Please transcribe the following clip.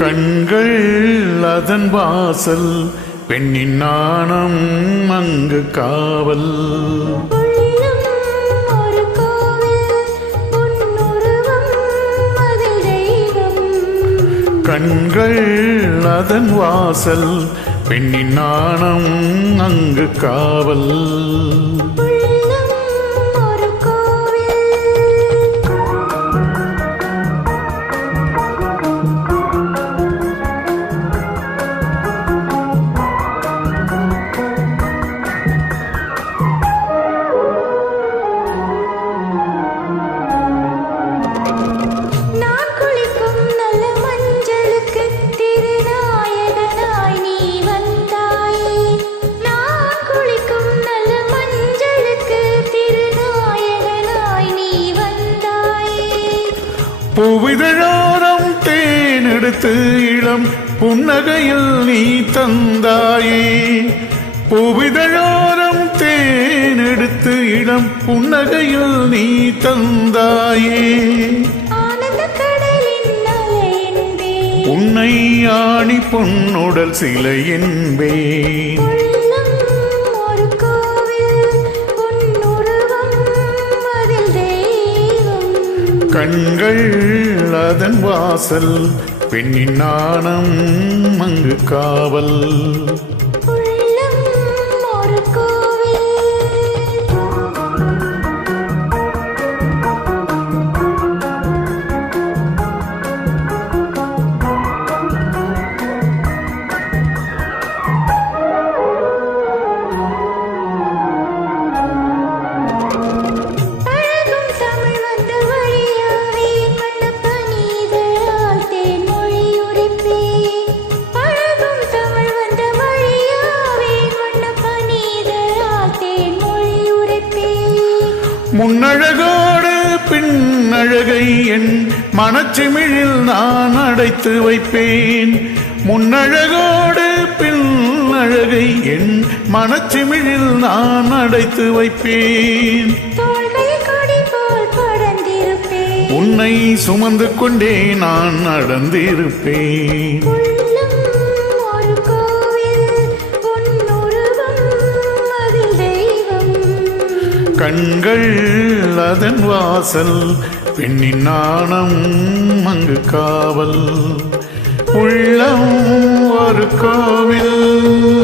கண்கள் அதன் வாசல் பெண்ணின் நாணம் அங்கு காவல். கண்கள் அதன் வாசல் பெண்ணின் நாணம் அங்கு காவல். பூவிதழோரம் தேனெடுத்து இளம் புன்னகையில் நீ தந்தாயே. பூவிதழோரம் தேனெடுத்து இளம் புன்னகையில் நீ தந்தாயே. உன்னை ஆணி பொன்னுடல் சிலை என்பேன். கண்கள் அதன் வாசல் பெண்ணின் நாணம் அங்கு காவல். முன்னழகோடு பின்னழகை என் மனச்சிமிழில் நான் அடைத்து வைப்பேன். முன்னழகோடு பின்னழகை என் மனச்சிமிழில் நான் அடைத்து வைப்பேன். உன்னை சுமந்து கொண்டே நான் நடந்திருப்பேன். கண்கள் அதன் வாசல் பெண்ணின் நாணம் அங்கு காவல். உள்ளம் ஒரு கோவில்.